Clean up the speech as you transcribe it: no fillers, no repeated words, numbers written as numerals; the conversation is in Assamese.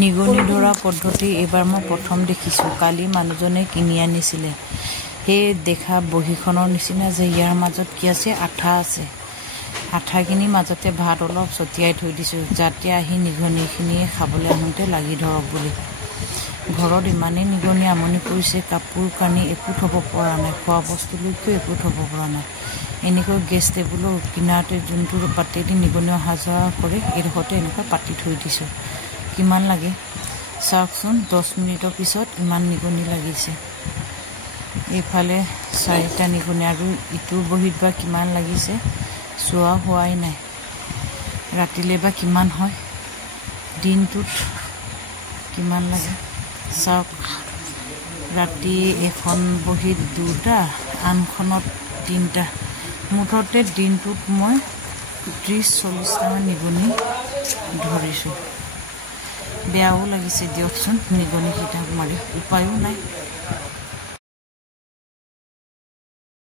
নিগনি ধৰা পদ্ধতি এবাৰ মই প্ৰথম দেখিছোঁ। কালি মানুহজনে কিনি আনিছিলে। সেই দেখা বহীখনৰ নিচিনা যে ইয়াৰ মাজত কি আছে, আঠা আছে। আঠাখিনি মাজতে ভাত অলপ ছটিয়াই থৈ দিছোঁ, যাতে আহি নিগনিখিনিয়ে খাবলৈ আহোঁতে লাগি ধৰক বুলি। ঘৰত ইমানেই নিগনি আমনি কৰিছে, কাপোৰ কানি একো থ'ব পৰা নাই, খোৱা বস্তুলৈকো একো থ'ব পৰা নাই। এনেকৈ গেছ টেবুলৰ কিনাৰতে যোনটো পাতেদি নিগনি অহা যোৱা কৰে, এইডোখৰতে এনেকৈ পাতি থৈ দিছোঁ। কিমান লাগে চাওকচোন, 10 মিনিটৰ পিছত ইমান নিগনি লাগিছে। এইফালে 4টা নিগনি, আৰু ইটোৰ বহীত বা কিমান লাগিছে চোৱা হোৱাই নাই। ৰাতিলৈ বা কিমান হয়, দিনটোত কিমান লাগে চাওক। ৰাতি এখন বহীত 2টা, আনখনত 3টা, মুঠতে দিনটোত মই 30-40টামান নিগনি ধৰিছোঁ। বেয়াও লাগিছে দিয়কচোন, নিগনিকেইটাক মাৰি উপায়ো নাই।